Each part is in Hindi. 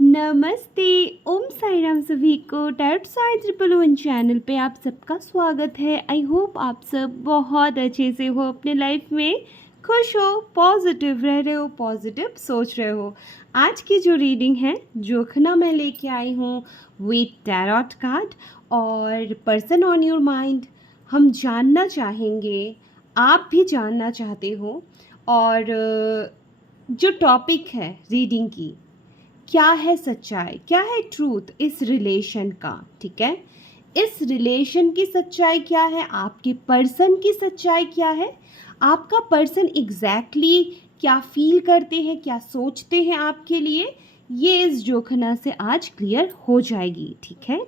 नमस्ते। ओम साई राम सभी को टैरोट साई 111 चैनल पे आप सबका स्वागत है। आई होप आप सब बहुत अच्छे से हो, अपने लाइफ में खुश हो, पॉजिटिव रह रहे हो, पॉजिटिव सोच रहे हो। आज की जो रीडिंग है जोखना मैं लेके आई हूँ विथ टैरोट कार्ड और पर्सन ऑन योर माइंड। हम जानना चाहेंगे, आप भी जानना चाहते हो। और जो टॉपिक है रीडिंग की, क्या है सच्चाई, क्या है ट्रूथ इस रिलेशन का। ठीक है, इस रिलेशन की सच्चाई क्या है, आपके पर्सन की सच्चाई क्या है, आपका पर्सन एग्जैक्टली क्या फील करते हैं, क्या सोचते हैं आपके लिए, ये इस जोखना से आज क्लियर हो जाएगी। ठीक है,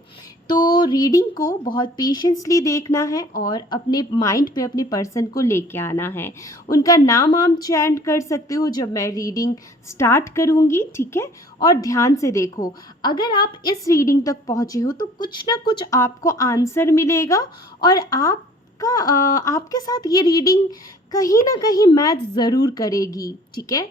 तो रीडिंग को बहुत पेशेंसली देखना है और अपने माइंड पे अपने पर्सन को लेके आना है। उनका नाम आप चैंट कर सकते हो जब मैं रीडिंग स्टार्ट करूँगी। ठीक है, और ध्यान से देखो, अगर आप इस रीडिंग तक पहुँचे हो तो कुछ ना कुछ आपको आंसर मिलेगा और आपके साथ ये रीडिंग कहीं ना कहीं मैच ज़रूर करेगी। ठीक है,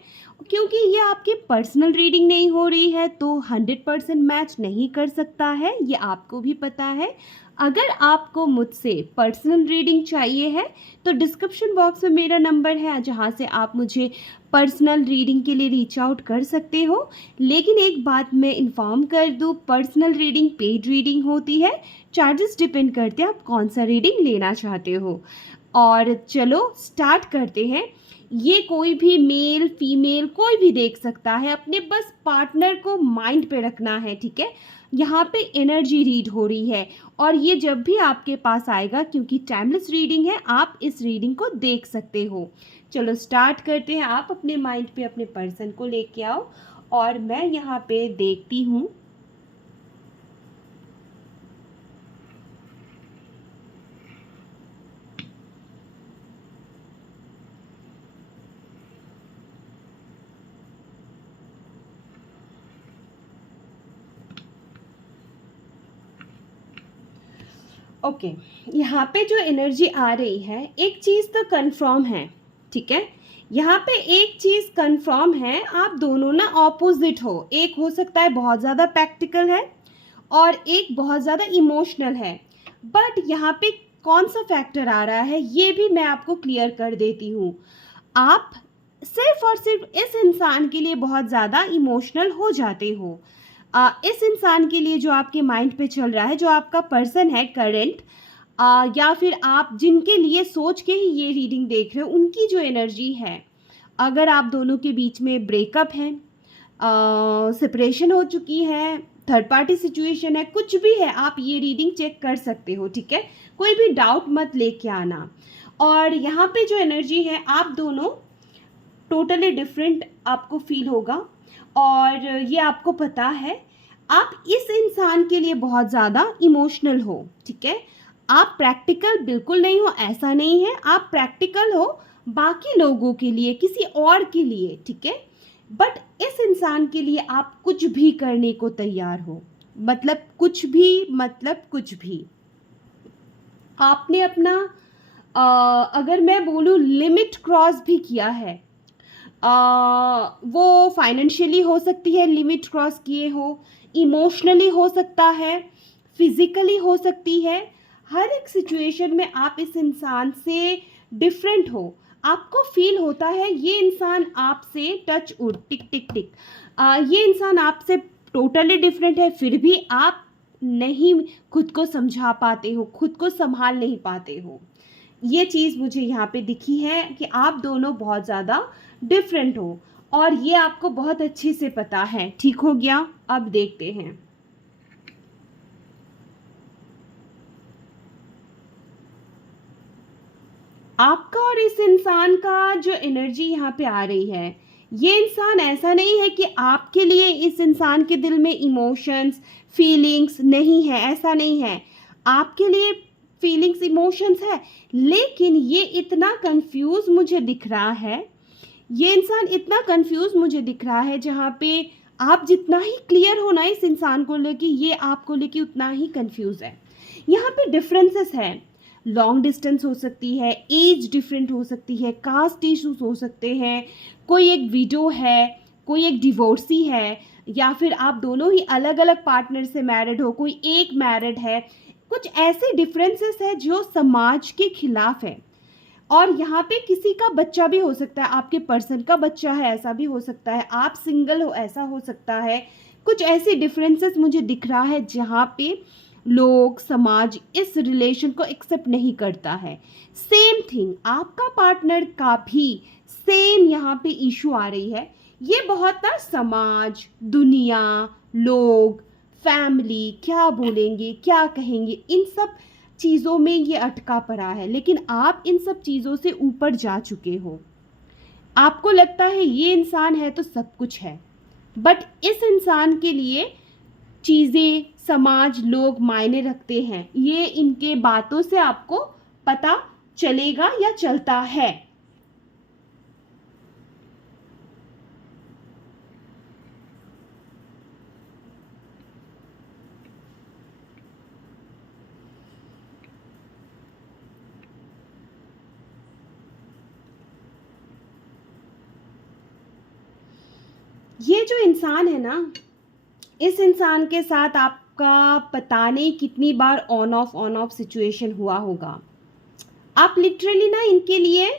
क्योंकि ये आपकी पर्सनल रीडिंग नहीं हो रही है तो 100% मैच नहीं कर सकता है, ये आपको भी पता है। अगर आपको मुझसे पर्सनल रीडिंग चाहिए है तो डिस्क्रिप्शन बॉक्स में मेरा नंबर है जहाँ से आप मुझे पर्सनल रीडिंग के लिए रीच आउट कर सकते हो। लेकिन एक बात मैं इन्फॉर्म कर दूँ, पर्सनल रीडिंग पेड रीडिंग होती है, चार्जेस डिपेंड करते हैं आप कौन सा रीडिंग लेना चाहते हो। और चलो स्टार्ट करते हैं। ये कोई भी मेल फीमेल कोई भी देख सकता है, अपने बस पार्टनर को माइंड पे रखना है। ठीक है, यहाँ पे एनर्जी रीड हो रही है और ये जब भी आपके पास आएगा, क्योंकि टाइमलेस रीडिंग है, आप इस रीडिंग को देख सकते हो। चलो स्टार्ट करते हैं। आप अपने माइंड पे अपने पर्सन को लेके आओ और मैं यहाँ पे देखती हूँ। ओके, यहाँ पे जो एनर्जी आ रही है, एक चीज़ तो कंफर्म है। ठीक है, यहाँ पे एक चीज़ कंफर्म है, आप दोनों ना ऑपोजिट हो। एक हो सकता है बहुत ज़्यादा प्रैक्टिकल है और एक बहुत ज़्यादा इमोशनल है। बट यहाँ पे कौन सा फैक्टर आ रहा है ये भी मैं आपको क्लियर कर देती हूँ। आप सिर्फ और सिर्फ इस इंसान के लिए बहुत ज़्यादा इमोशनल हो जाते हो। इस इंसान के लिए जो आपके माइंड पे चल रहा है, जो आपका पर्सन है करंट, या फिर आप जिनके लिए सोच के ही ये रीडिंग देख रहे हो, उनकी जो एनर्जी है, अगर आप दोनों के बीच में ब्रेकअप है, सेपरेशन हो चुकी है, थर्ड पार्टी सिचुएशन है, कुछ भी है, आप ये रीडिंग चेक कर सकते हो। ठीक है, कोई भी डाउट मत लेके आना। और यहाँ पे जो एनर्जी है, आप दोनों टोटली डिफरेंट आपको फील होगा और ये आपको पता है। आप इस इंसान के लिए बहुत ज़्यादा इमोशनल हो। ठीक है, आप प्रैक्टिकल बिल्कुल नहीं हो, ऐसा नहीं है। आप प्रैक्टिकल हो बाकी लोगों के लिए, किसी और के लिए। ठीक है, बट इस इंसान के लिए आप कुछ भी करने को तैयार हो। मतलब कुछ भी, मतलब कुछ भी। आपने अपना अगर मैं बोलूँ लिमिट क्रॉस भी किया है। वो फाइनेंशियली हो सकती है, लिमिट क्रॉस किए हो, इमोशनली हो सकता है, फिजिकली हो सकती है। हर एक सिचुएशन में आप इस इंसान से डिफरेंट हो। आपको फील होता है ये इंसान आपसे टच उड टिक टिक टिक, ये इंसान आपसे टोटली डिफरेंट है, फिर भी आप नहीं खुद को समझा पाते हो, खुद को संभाल नहीं पाते हो। ये चीज़ मुझे यहाँ पे दिखी है कि आप दोनों बहुत ज़्यादा डिफरेंट हो और ये आपको बहुत अच्छे से पता है। ठीक हो गया, अब देखते हैं। आपका और इस इंसान का जो एनर्जी यहाँ पे आ रही है, ये इंसान ऐसा नहीं है कि आपके लिए इस इंसान के दिल में इमोशंस फीलिंग्स नहीं है, ऐसा नहीं है। आपके लिए फीलिंग्स इमोशंस है, लेकिन ये इतना कंफ्यूज मुझे दिख रहा है, ये इंसान इतना कंफ्यूज मुझे दिख रहा है, जहाँ पे आप जितना ही क्लियर हो ना इस इंसान को लेके, ये आपको लेके उतना ही कंफ्यूज है। यहाँ पे डिफरेंसेस है, लॉन्ग डिस्टेंस हो सकती है, एज डिफरेंट हो सकती है, कास्ट इश्यूज हो सकते हैं, कोई एक विडो है, कोई एक डिवोर्सी है, या फिर आप दोनों ही अलग अलग पार्टनर से मैरिड हो, कोई एक मैरिड है, कुछ ऐसे डिफरेंसेस है जो समाज के खिलाफ है। और यहाँ पे किसी का बच्चा भी हो सकता है, आपके पर्सन का बच्चा है ऐसा भी हो सकता है, आप सिंगल हो ऐसा हो सकता है। कुछ ऐसे डिफरेंसेस मुझे दिख रहा है जहाँ पे लोग, समाज इस रिलेशन को एक्सेप्ट नहीं करता है। सेम थिंग आपका पार्टनर का भी सेम यहाँ पे इशू आ रही है। ये बहुत ना समाज, दुनिया, लोग, फैमिली क्या बोलेंगे, क्या कहेंगे, इन सब चीज़ों में ये अटका पड़ा है। लेकिन आप इन सब चीज़ों से ऊपर जा चुके हो। आपको लगता है ये इंसान है तो सब कुछ है, बट इस इंसान के लिए चीज़ें, समाज, लोग मायने रखते हैं। ये इनके बातों से आपको पता चलेगा या चलता है। ये जो इंसान है ना, इस इंसान के साथ आपका पता नहीं कितनी बार ऑन ऑफ सिचुएशन हुआ होगा। आप लिटरली ना इनके लिए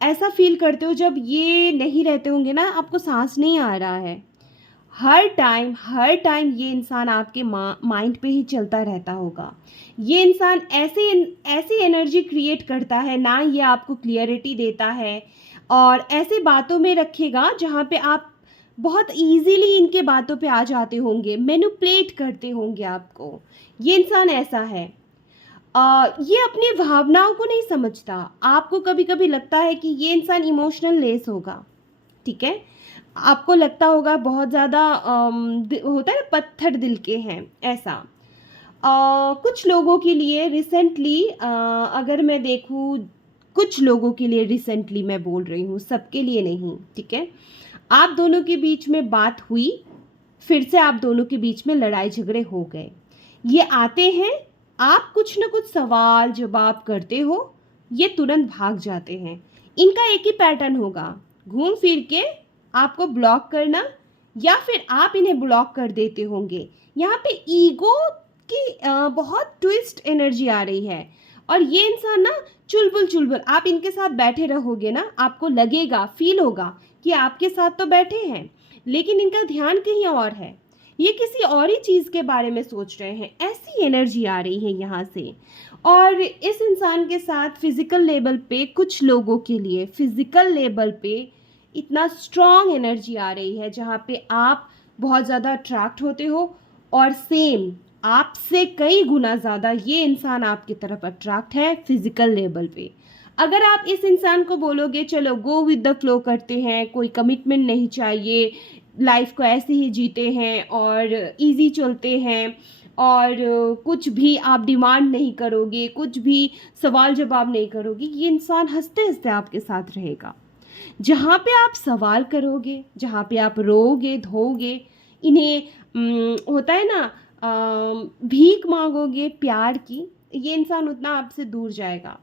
ऐसा फील करते हो, जब ये नहीं रहते होंगे ना, आपको सांस नहीं आ रहा है। हर टाइम ये इंसान आपके माइंड पे ही चलता रहता होगा। ये इंसान ऐसी एनर्जी क्रिएट करता है ना, ये आपको क्लियरिटी देता है और ऐसे बातों में रखेगा जहाँ पे आप बहुत इजीली इनके बातों पे आ जाते होंगे, मैनिपुलेट करते होंगे आपको। ये इंसान ऐसा है। ये अपनी भावनाओं को नहीं समझता। आपको कभी कभी लगता है कि ये इंसान इमोशनल लेस होगा, ठीक है, आपको लगता होगा बहुत ज़्यादा होता है ना, पत्थर दिल के हैं ऐसा। कुछ लोगों के लिए रिसेंटली, अगर मैं देखूँ, कुछ लोगों के लिए रिसेंटली मैं बोल रही हूँ, सबके लिए नहीं, ठीक है, आप दोनों के बीच में बात हुई, फिर से आप दोनों के बीच में लड़ाई झगड़े हो गए। ये आते हैं, आप कुछ ना कुछ सवाल जवाब करते हो, ये तुरंत भाग जाते हैं। इनका एक ही पैटर्न होगा, घूम फिर के आपको ब्लॉक करना, या फिर आप इन्हें ब्लॉक कर देते होंगे। यहाँ पे ईगो की बहुत ट्विस्ट एनर्जी आ रही है। और ये इंसान ना चुलबुल चुलबुल, आप इनके साथ बैठे रहोगे ना, आपको लगेगा, फील होगा कि आपके साथ तो बैठे हैं, लेकिन इनका ध्यान कहीं और है। ये किसी और ही चीज़ के बारे में सोच रहे हैं। ऐसी एनर्जी आ रही है यहाँ से। और इस इंसान के साथ फिज़िकल लेवल पे, कुछ लोगों के लिए फिज़िकल लेवल पे इतना स्ट्रॉन्ग एनर्जी आ रही है जहाँ पे आप बहुत ज़्यादा अट्रैक्ट होते हो, और सेम आपसे कई गुना ज़्यादा ये इंसान आपकी तरफ अट्रैक्ट है फिज़िकल लेवल पे। अगर आप इस इंसान को बोलोगे चलो गो विद द फ्लो करते हैं, कोई कमिटमेंट नहीं चाहिए, लाइफ को ऐसे ही जीते हैं और इजी चलते हैं, और कुछ भी आप डिमांड नहीं करोगे, कुछ भी सवाल जवाब नहीं करोगे, ये इंसान हंसते हंसते आपके साथ रहेगा। जहाँ पे आप सवाल करोगे, जहाँ पे आप रोगे धोगे, इन्हें होता है ना, भीख मांगोगे प्यार की, ये इंसान उतना आपसे दूर जाएगा।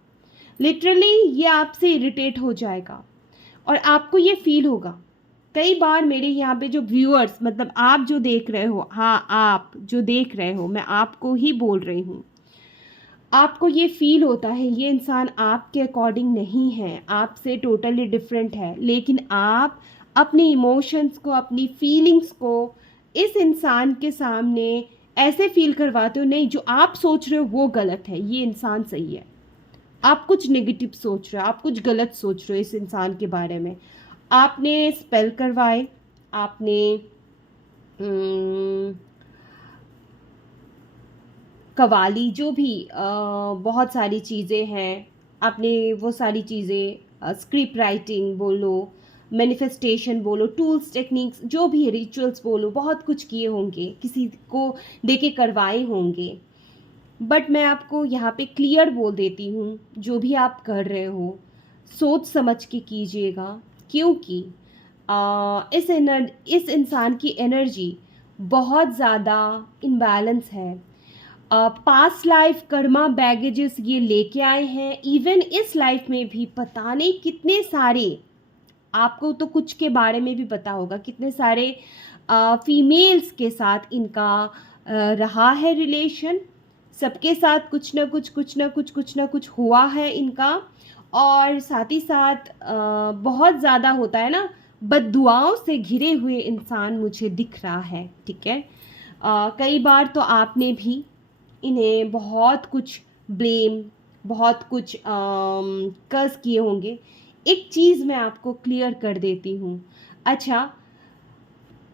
लिटरली ये आपसे इरिटेट हो जाएगा और आपको ये फील होगा। कई बार मेरे यहाँ पे जो व्यूअर्स, मतलब आप जो देख रहे हो, हाँ आप जो देख रहे हो, मैं आपको ही बोल रही हूँ, आपको ये फील होता है ये इंसान आपके अकॉर्डिंग नहीं है, आपसे टोटली डिफरेंट है, लेकिन आप अपने इमोशंस को, अपनी फीलिंग्स को इस इंसान के सामने ऐसे फील करवाते हो, नहीं जो आप सोच रहे हो वो गलत है, ये इंसान सही है। आप कुछ नेगेटिव सोच रहे हो, आप कुछ गलत सोच रहे हो इस इंसान के बारे में। आपने स्पेल करवाए, आपने कवाली, जो भी बहुत सारी चीज़ें हैं, आपने वो सारी चीज़ें, स्क्रिप्ट राइटिंग बोलो, मैनिफेस्टेशन बोलो, टूल्स टेक्निक्स, जो भी रिचुअल्स बोलो, बहुत कुछ किए होंगे, किसी को देके करवाए होंगे। बट मैं आपको यहाँ पे क्लियर बोल देती हूँ, जो भी आप कर रहे हो सोच समझ के कीजिएगा, क्योंकि इस इंसान की एनर्जी बहुत ज़्यादा इम्बैलेंस है। पास्ट लाइफ कर्मा बैगेजेस ये लेके आए हैं, इवन इस लाइफ में भी पता नहीं कितने सारे, आपको तो कुछ के बारे में भी पता होगा, कितने सारे फीमेल्स के साथ इनका रहा है रिलेशन, सबके साथ कुछ ना कुछ हुआ है इनका। और साथ ही साथ बहुत ज़्यादा होता है ना, बद्दुआओं से घिरे हुए इंसान मुझे दिख रहा है, ठीक है। कई बार तो आपने भी इन्हें बहुत कुछ ब्लेम, बहुत कुछ कर्ज किए होंगे। एक चीज़ मैं आपको क्लियर कर देती हूँ। अच्छा,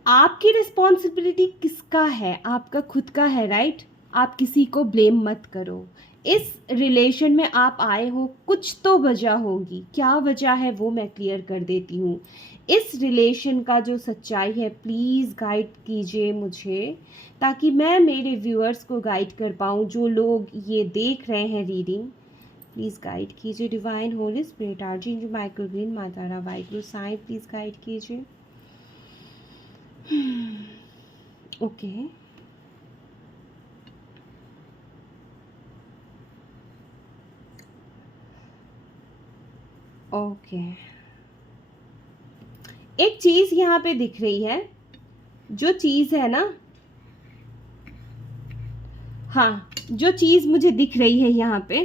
आपकी रिस्पॉन्सिबिलिटी किसका है? आपका खुद का है, राइट? आप किसी को ब्लेम मत करो। इस रिलेशन में आप आए हो, कुछ तो वजह होगी। क्या वजह है वो मैं क्लियर कर देती हूँ। इस रिलेशन का जो सच्चाई है, प्लीज़ गाइड कीजिए मुझे, ताकि मैं मेरे व्यूअर्स को गाइड कर पाऊँ, जो लोग ये देख रहे हैं रीडिंग। प्लीज़ गाइड कीजिए। Divine holy spirit archangel Michael green, माता रा वाहिगुरु साईं, प्लीज़ गाइड कीजिए। Okay, okay. एक चीज़ यहाँ पे दिख रही है, जो चीज़ है ना, हाँ, जो चीज़ मुझे दिख रही है यहाँ पे,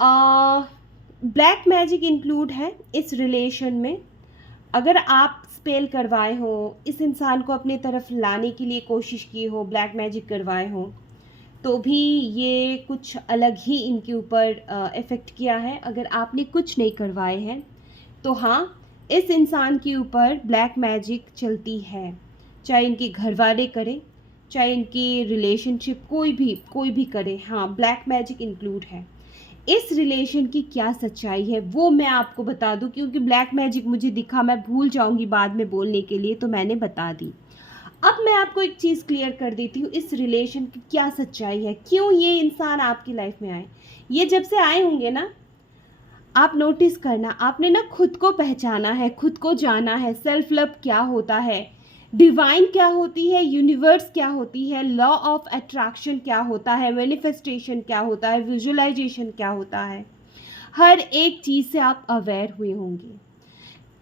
ब्लैक मैजिक इंक्लूड है इस रिलेशन में। अगर आप स्पेल करवाए हो, इस इंसान को अपने तरफ लाने के लिए कोशिश की हो, ब्लैक मैजिक करवाए हो, तो भी ये कुछ अलग ही इनके ऊपर इफ़ेक्ट किया है। अगर आपने कुछ नहीं करवाए हैं तो हाँ, इस इंसान के ऊपर ब्लैक मैजिक चलती है, चाहे इनके घर वाले करें, चाहे इनकी रिलेशनशिप कोई भी करे, हाँ, ब्लैक मैजिक इंक्लूड है। इस रिलेशन की क्या सच्चाई है वो मैं आपको बता दूं, क्योंकि ब्लैक मैजिक मुझे दिखा, मैं भूल जाऊंगी बाद में बोलने के लिए, तो मैंने बता दी। अब मैं आपको एक चीज़ क्लियर कर देती हूँ, इस रिलेशन की क्या सच्चाई है, क्यों ये इंसान आपकी लाइफ में आए। ये जब से आए होंगे ना, आप नोटिस करना, आपने ना खुद को पहचाना है, खुद को जाना है, सेल्फ लव क्या होता है, डिवाइन क्या होती है, यूनिवर्स क्या होती है, लॉ ऑफ अट्रैक्शन क्या होता है, मैनिफेस्टेशन क्या होता है, विजुअलाइजेशन क्या होता है। हर एक चीज़ से आप अवेयर हुए होंगे।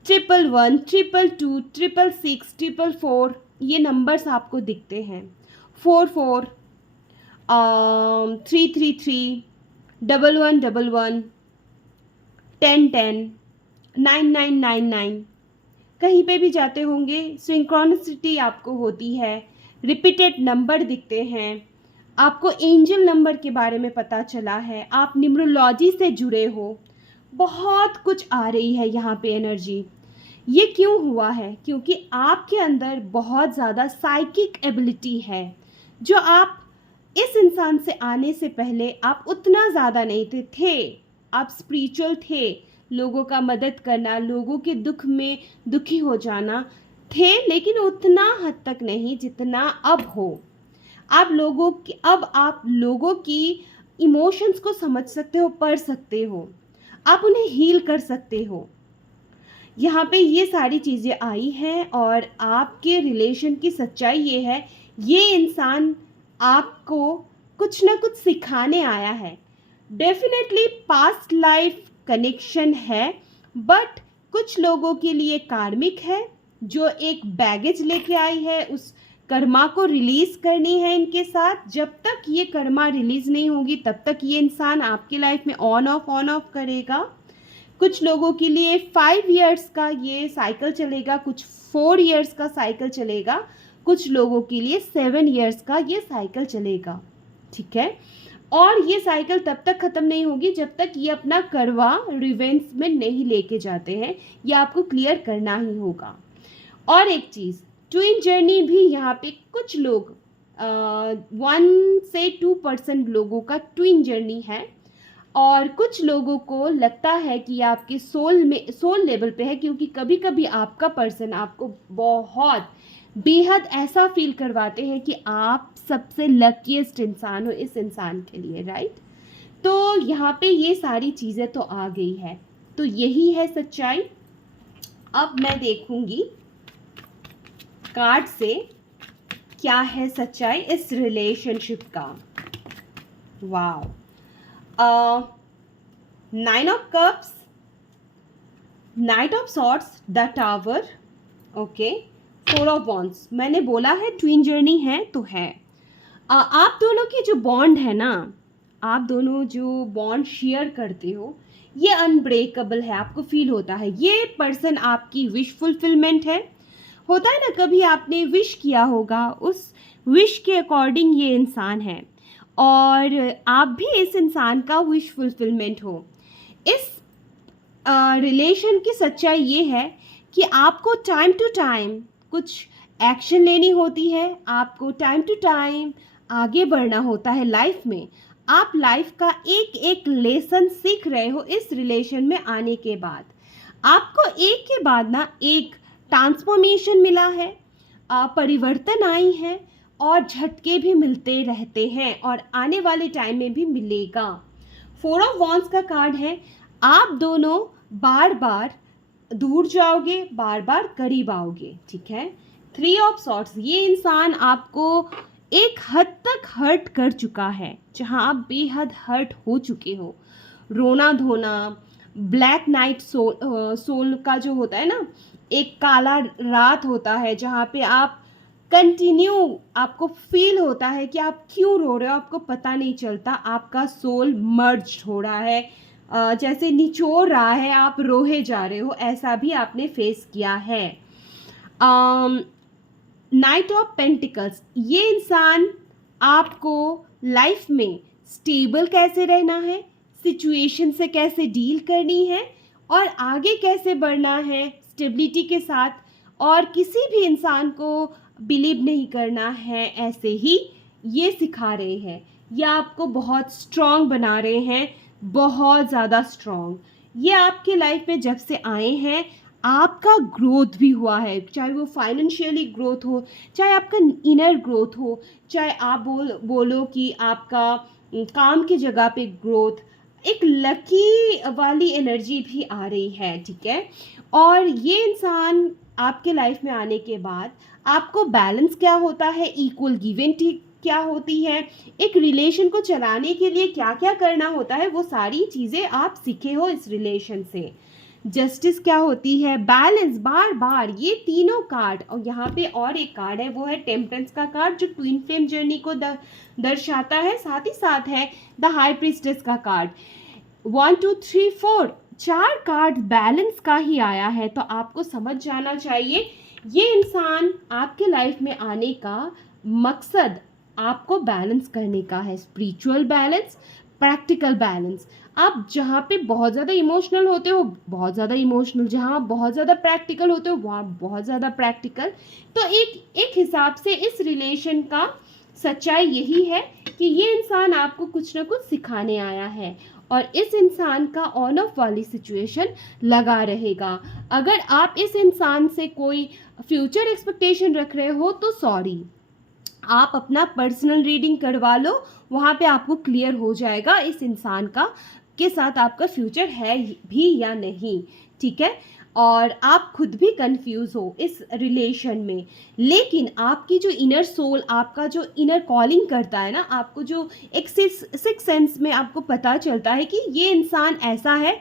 111, 222, 666, 444, ये नंबर्स आपको दिखते हैं। 44, 333, 1111, 1010, 9999, कहीं पे भी जाते होंगे सिंक्रोनिसिटी आपको होती है, रिपीटेड नंबर दिखते हैं, आपको एंजल नंबर के बारे में पता चला है, आप न्यूमरोलॉजी से जुड़े हो, बहुत कुछ आ रही है यहाँ पे एनर्जी। ये क्यों हुआ है? क्योंकि आपके अंदर बहुत ज़्यादा साइकिक एबिलिटी है, जो आप इस इंसान से आने से पहले आप उतना ज़्यादा नहीं थे। आप स्पिरिचुअल थे, लोगों का मदद करना, लोगों के दुख में दुखी हो जाना थे, लेकिन उतना हद तक नहीं जितना अब हो। अब आप लोगों की इमोशंस को समझ सकते हो, पढ़ सकते हो, आप उन्हें हील कर सकते हो। यहाँ पे ये सारी चीज़ें आई हैं, और आपके रिलेशन की सच्चाई ये है, ये इंसान आपको कुछ ना कुछ सिखाने आया है। डेफिनेटली पास्ट लाइफ कनेक्शन है, बट कुछ लोगों के लिए कार्मिक है, जो एक बैगेज लेके आई है, उस कर्मा को रिलीज करनी है इनके साथ। जब तक ये कर्मा रिलीज नहीं होगी तब तक ये इंसान आपकी लाइफ में ऑन ऑफ करेगा। कुछ लोगों के लिए 5 इयर्स का ये साइकिल चलेगा, कुछ 4 इयर्स का साइकिल चलेगा, कुछ लोगों के लिए 7 इयर्स का ये साइकिल चलेगा, ठीक है। और ये साइकिल तब तक ख़त्म नहीं होगी जब तक ये अपना करवा रिवेंज में नहीं लेके जाते हैं। ये आपको क्लियर करना ही होगा। और एक चीज़, ट्विन जर्नी भी यहाँ पे कुछ लोग 1 से 2% लोगों का ट्विन जर्नी है, और कुछ लोगों को लगता है कि आपके सोल लेवल पे है, क्योंकि कभी कभी आपका पर्सन आपको बहुत बेहद ऐसा फील करवाते हैं कि आप सबसे लकीएस्ट इंसान हो इस इंसान के लिए, राइट। तो यहाँ पे ये सारी चीज़ें तो आ गई है, तो यही है सच्चाई। अब मैं देखूंगी कार्ड से क्या है सच्चाई इस रिलेशनशिप का। Wow, 9 of Cups, Knight of Swords, the Tower, okay, four of wands, मैंने बोला है ट्विन जर्नी है तो है। आप दोनों की जो बॉन्ड है ना, आप दोनों जो बॉन्ड शेयर करते हो, ये अनब्रेकेबल है, आपको फील होता है। ये पर्सन आपकी विश फुलफिलमेंट है। होता है ना, कभी आपने विश किया होगा, उस विश के अकॉर्डिंग ये इंसान है और आप भी इस इंसान का विश फुलफिलमेंट हो। इस रिलेशन की सच्चाई ये है कि आपको टाइम टू टाइम कुछ एक्शन लेनी होती है, आपको टाइम टू टाइम आगे बढ़ना होता है लाइफ में। आप लाइफ का एक एक लेसन सीख रहे हो इस रिलेशन में आने के बाद। आपको एक के बाद ना एक ट्रांसफॉर्मेशन मिला है, परिवर्तन आई है और झटके भी मिलते रहते हैं और आने वाले टाइम में भी मिलेगा। फोर ऑफ वॉन्ड्स का कार्ड है, आप दोनों बार बार दूर जाओगे, बार बार करीब आओगे, ठीक है। थ्री ऑफ सॉर्ड्स, ये इंसान आपको एक हद तक हर्ट कर चुका है, जहां आप बेहद हर्ट हो चुके हो। रोना धोना, ब्लैक नाइट सोल का जो होता है ना, एक काला रात होता है जहाँ पे आप कंटिन्यू, आपको फील होता है कि आप क्यों रो रहे हो, आपको पता नहीं चलता, आपका सोल मर्ज हो रहा है, जैसे निचोड़ रहा है, आप रोए जा रहे हो, ऐसा भी आपने फेस किया है। नाइट ऑफ पेंटिकल्स, ये इंसान आपको लाइफ में स्टेबल कैसे रहना है, सिचुएशन से कैसे डील करनी है और आगे कैसे बढ़ना है स्टेबिलिटी के साथ, और किसी भी इंसान को बिलीव नहीं करना है, ऐसे ही ये सिखा रहे हैं। ये आपको बहुत स्ट्रॉन्ग बना रहे हैं, बहुत ज़्यादा स्ट्रॉन्ग। ये आपके लाइफ में जब से आए हैं आपका ग्रोथ भी हुआ है, चाहे वो फाइनेंशियली ग्रोथ हो, चाहे आपका इनर ग्रोथ हो, चाहे आप बोलो कि आपका काम की जगह पे ग्रोथ, एक लकी वाली एनर्जी भी आ रही है, ठीक है। और ये इंसान आपके लाइफ में आने के बाद आपको बैलेंस क्या होता है, इक्वल गिव एंड टेक क्या होती है, एक रिलेशन को चलाने के लिए क्या क्या करना होता है, वो सारी चीज़ें आप सीखे हो इस रिलेशन से। जस्टिस क्या होती है, बैलेंस, बार बार ये तीनों कार्ड, और यहाँ पे और एक कार्ड है, वो है टेम्परेंस का कार्ड जो ट्विन फ्लेम जर्नी को दर्शाता है। साथ ही साथ है द हाई प्रीस्टेस का कार्ड। 1 2 3 4 चार कार्ड बैलेंस का ही आया है, तो आपको समझ जाना चाहिए ये इंसान आपके लाइफ में आने का मकसद आपको बैलेंस करने का है। Spiritual balance, practical balance. आप जहाँ पे बहुत ज़्यादा इमोशनल होते हो बहुत ज़्यादा इमोशनल, जहाँ आप बहुत ज़्यादा प्रैक्टिकल होते हो वहाँ बहुत ज़्यादा प्रैक्टिकल। तो एक हिसाब से इस रिलेशन का सच्चाई यही है कि ये इंसान आपको कुछ ना कुछ सिखाने आया है और इस इंसान का ऑन ऑफ वाली सिचुएशन लगा रहेगा। अगर आप इस इंसान से कोई फ्यूचर एक्सपेक्टेशन रख रहे हो तो सॉरी, आप अपना पर्सनल रीडिंग करवा लो, वहाँ पे आपको क्लियर हो जाएगा इस इंसान का के साथ आपका फ्यूचर है भी या नहीं, ठीक है। और आप खुद भी कंफ्यूज हो इस रिलेशन में, लेकिन आपकी जो इनर सोल, आपका जो इनर कॉलिंग करता है ना, आपको जो एक सिक्स सेंस में आपको पता चलता है कि ये इंसान ऐसा है,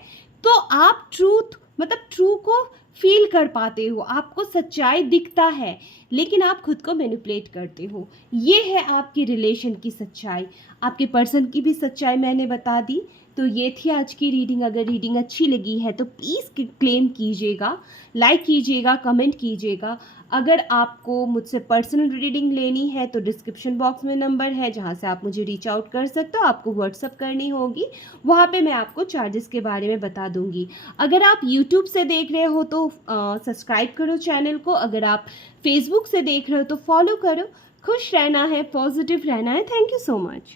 तो आप ट्रू को फील कर पाते हो, आपको सच्चाई दिखता है, लेकिन आप खुद को मैनिपुलेट करते हो। ये है आपकी रिलेशन की सच्चाई। आपके पर्सन की भी सच्चाई मैंने बता दी। तो ये थी आज की रीडिंग। अगर रीडिंग अच्छी लगी है तो प्लीज़ क्लेम कीजिएगा, लाइक कीजिएगा, कमेंट कीजिएगा। अगर आपको मुझसे पर्सनल रीडिंग लेनी है तो डिस्क्रिप्शन बॉक्स में नंबर है जहाँ से आप मुझे रीच आउट कर सकते हो। आपको व्हाट्सअप करनी होगी, वहाँ पे मैं आपको चार्जेस के बारे में बता दूँगी। अगर आप यूट्यूब से देख रहे हो तो सब्सक्राइब करो चैनल को। अगर आप फेसबुक से देख रहे हो तो फॉलो करो। खुश रहना है, पॉजिटिव रहना है। Thank you so much.